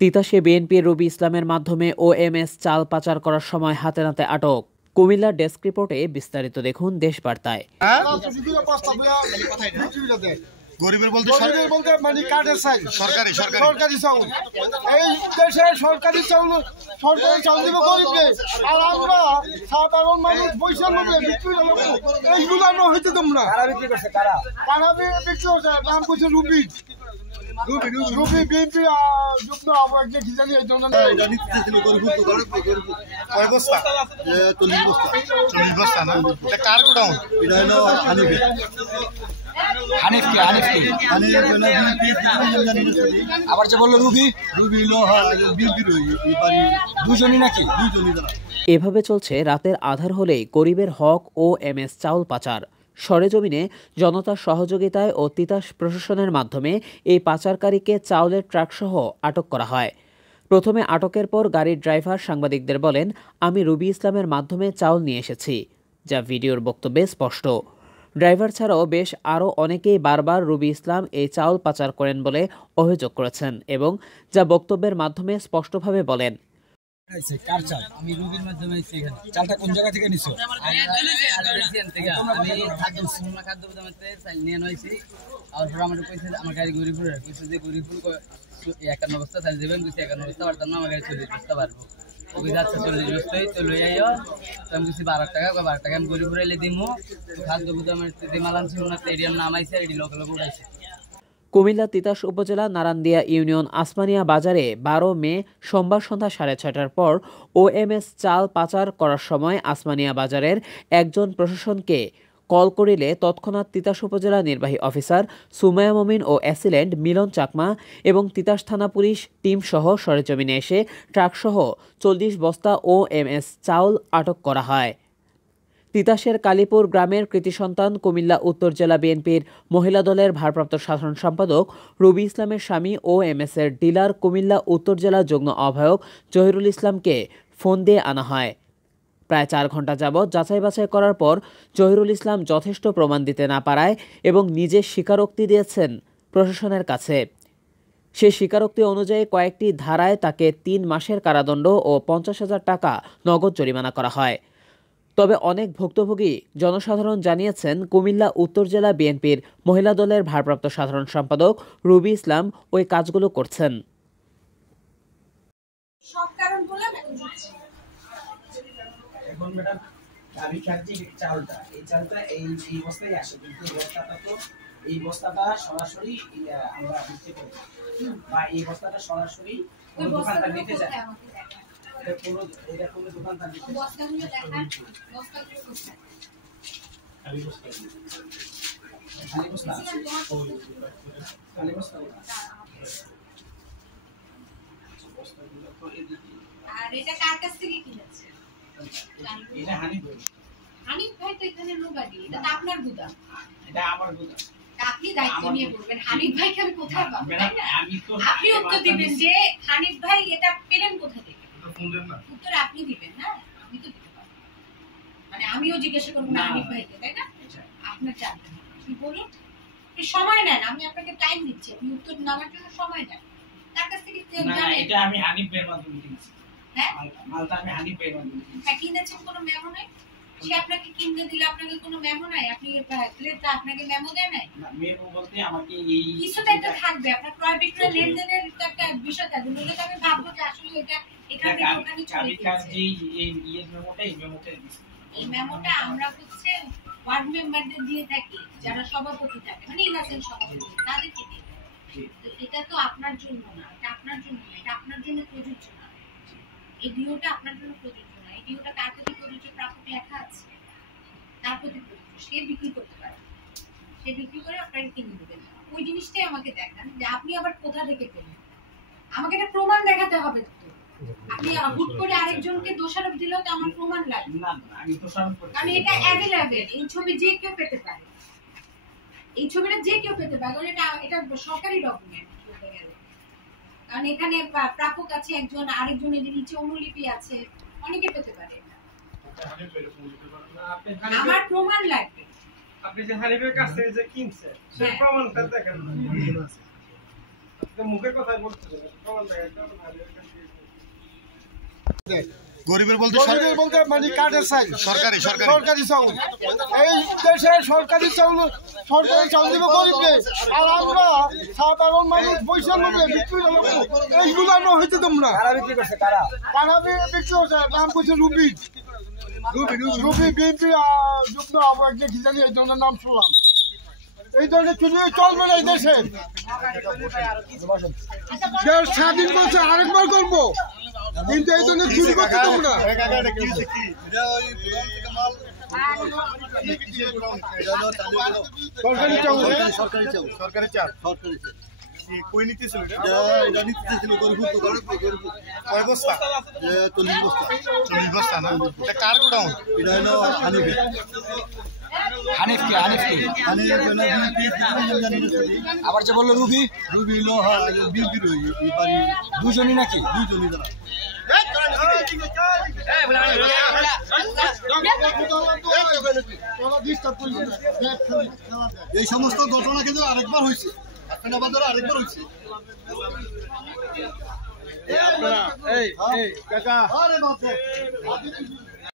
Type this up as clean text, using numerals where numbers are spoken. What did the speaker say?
তিতাসে বিএনপির রবি ইসলামের মাধ্যমে ওএমএস চাল পাচার করার সময় হাতে নাতে আটক। কুমিল্লার ডেস্ক রিপোর্টে বিস্তারিত দেখুন দেশ বার্তায়। গরিবের বলতে মানে কার্ডের চাই সরকারি চাউল, এই দেশে সরকারি চাউল দিব গরিবকে, আর আমরা সাধারণ মানুষ বৈষম্যে বিক্রি এইগুলো আমরা হইতে তোমরা কারা বিক্রি করছে, নাম করছে রুবি বিএনপি যুক্ত আবহাওয়া কি জানি এই জন্য বস্তা 40 বস্তা না, এটা কার গোডাউন? এটা হলো আবার যে বললো রুবি দুজনই নাকি এভাবে চলছে রাতের আধার হলেই গরিবের হক ও এমএস চাউল পাচার। সরেজমিনে জনতার সহযোগিতায় ও তিতাস প্রশাসনের মাধ্যমে এই পাচারকারীকে চাউলের ট্রাকসহ আটক করা হয়। প্রথমে আটকের পর গাড়ির ড্রাইভার সাংবাদিকদের বলেন, আমি রবি ইসলামের মাধ্যমে চাউল নিয়ে এসেছি, যা ভিডিওর বক্তব্যে স্পষ্ট। ড্রাইভার ছাড়াও বেশ আরও অনেকেই বারবার রবি ইসলাম এই চাউল পাচার করেন বলে অভিযোগ করেছেন এবং যা বক্তব্যের মাধ্যমে স্পষ্টভাবে বলেন, আমি রুবির মাধ্যমে চালটা কোন জায়গা থেকে নিছো? আমার গাড়ি গরিপুর যে গরিপুর 51 বস্তা চাল দেবেন, 51 বস্তা পারতাম না, আমার গাড়ি 40 বস্তা পারবো। ওকে যাচ্ছে 40 বস্তাই তো লই আইও, তো আমি কিছু 12 টাকা আমি গরিপুর এলে দিমু। খাদ্য গুদামের মালান ছিল না, এরিয়ার নাম আইসে, এটি লোক উঠাইছে। কুমিল্লা তিতাস উপজেলা নারান্দিয়া ইউনিয়ন আসমানিয়া বাজারে 12 মে সোমবার সন্ধ্যা 6:30টার পর ওএমএস চাল পাচার করার সময় আসমানিয়া বাজারের একজন প্রশাসনকে কল করিলে তৎক্ষণাৎ তিতাস উপজেলা নির্বাহী অফিসার সুমায়া মমিন ও অ্যাসিলেন্ট মিলন চাকমা এবং তিতাস থানা পুলিশ টিমসহ সরেজমিনে এসে ট্রাকসহ 40 বস্তা ওএমএস চাউল আটক করা হয়। তিতাসের কালীপুর গ্রামের কৃতি সন্তান কুমিল্লা উত্তর জেলা বিএনপির মহিলা দলের ভারপ্রাপ্ত সাধারণ সম্পাদক রবি ইসলামের স্বামী ওএমএসের ডিলার কুমিল্লা উত্তর জেলা যুগ্ম আহ্বায়ক জহিরুল ইসলামকে ফোন দিয়ে আনা হয়। প্রায় 4 ঘণ্টা যাবৎ যাচাই বাছাই করার পর জহিরুল ইসলাম যথেষ্ট প্রমাণ দিতে না পারায় এবং নিজে স্বীকারোক্তি দিয়েছেন প্রশাসনের কাছে। সে স্বীকারোক্তি অনুযায়ী কয়েকটি ধারায় তাকে 3 মাসের কারাদণ্ড ও 50,000 টাকা নগদ জরিমানা করা হয়। তবে অনেক ভুক্তভোগী জনসাধারণ জানিয়েছেন, কুমিল্লা উত্তর জেলা বিএনপির মহিলা দলের ভারপ্রাপ্ত সাধারণ সম্পাদক রবি ইসলাম ওই কাজগুলো করছেন। এখন ম্যাডাম আমি খাচ্ছি চালটা, এই চালটা এই বস্তায় আসে, কিন্তু এই বস্তাটা সরাসরি আমরা বিক্রি করি, বা এই বস্তাটা সরাসরি কোনো দোকানদার নিতে যায়। এটা কোনো দোকানদার নিতে যায়। বস্তাগুলো দেখান, বস্তাগুলো কোথায়? খালি বস্তা, খালি বস্তা, খালি বস্তা। আর এটা কার কাছ থেকে কিনেছে? এটা হানিফ ভাই তো এখানে নোবাডি, এটা তো আপনার গুদাম। এটা আমার গুদাম, আপনি দায়িত্ব নিয়ে বলবেন। হানিফ ভাইকে আমি কোথায় পাবো? আপনি উত্তর দিবেন যে হানিফ ভাই এটা পেলেন কোথা থেকে, উত্তর আপনি দিবেন। না আমি তো দিতে পারবো, মানে আমিও জিজ্ঞাসা করবো না হানিফ ভাইকে, তাই না? আপনার জানবেন কি বলুন, সময় নেন, আমি আপনাকে টাইম দিচ্ছি, আপনি উত্তর নেওয়ার জন্য সময় নেন। তার কাছ থেকে এটা আমি হানিফ ভাইয়ের মাধ্যমে কিনেছি। হ্যাঁ, মালটা আমি হানিফ ভাইয়ের মাধ্যমে কিনেছি। হ্যাঁ, কিনেছেন, কোনো মেমো নাই? সে আপনাকে কিনতে দিলে আপনাকে কোনো মেমো নাই? আপনি ক্রেতা, আপনাকে মেমো দেয় নাই? মেমো বলতে আমাকে এই কিছু তো একটা থাকবে, আপনার ক্রয় বিক্রয় লেনদেনের একটা বিষয় থাকবে, নইলে তো আমি ভাববো যে আসলে এটা এখান থেকে ওখানে চলে গেছে। এই মেমোটা এই মেমোটা আমরা হচ্ছে ওয়ার্ড মেম্বারদের দিয়ে থাকি, যারা সভাপতি থাকে, মানে ইনাসেন্ট সভাপতি, তাদেরকে দিয়ে। তো এটা তো আপনার জন্য না, এটা আপনার জন্য না, এটা আপনার জন্য প্রযোজ্য না। এই ডিওটা আপনার জন্য প্রযোজ্য না। এই ডিওটা কার প্রতি প্রযোজ্য? প্রাপক লেখা আছে, তার প্রতি প্রযোজ্য। সে বিক্রি করতে পারে, সে বিক্রি করে আপনাকে কিনে দেবেন। ওই জিনিসটাই আমাকে দেখান যে আপনি আবার কোথা থেকে পেলেন। আমাকে একটা প্রমাণ দেখাতে হবে তো। আপনি হুট করে আরেকজনকে দোষারোপ দিলেও তো আমার প্রমাণ লাগবে। কারণ এটা অ্যাভেলেবেল, এই ছবি যে কেউ পেতে পারে, এই ছবিটা যে কেউ পেতে পারে, কারণ এটা সরকারি ডকুমেন্ট বলতে গেলে। কারণ এখানে প্রাপক আছে একজন, আরেকজনের নিচে অনুলিপি আছে, অনেকে পেতে পারে। আমার প্রমাণ লাগবে। আপনি যে হানিফের কাছ থেকে যে কিনছেন সেই প্রমাণটা দেখেন। গরিবের বলতে মানে কার্ডের চাল সরকারি চাউল এই দেশে সরকারি চাউল দিব গরিবকে আর আমরা সাধারণ মানুষ বৈষম্য বিক্রি এইগুলো আমরা হইতে তোমরা কারা বিক্রি করছে নাম করছে রুবি বিএনপি যুগ্ম আবহাওয়া কি জানি এই ধরনের নাম শুনলাম এই ধরনের চুরি চলবে না এই দেশে স্বাধীন করছে আরেকবার করবো কিন্তু এই জন্য চুরি করছে তোমরা সরকারি চাল কই নিতেছিল এটা নিতেছিল কয় বস্তা 40 বস্তা না এটা কার গোডাউন এটা হলো হানিফকে আবার যে বললো রুবি হলো বিউটি বাড়ি দুজনই নাকি দুজনই তারা এই সমস্ত ঘটনা কিন্তু আরেকবার হয়েছে আরেকবার হয়েছে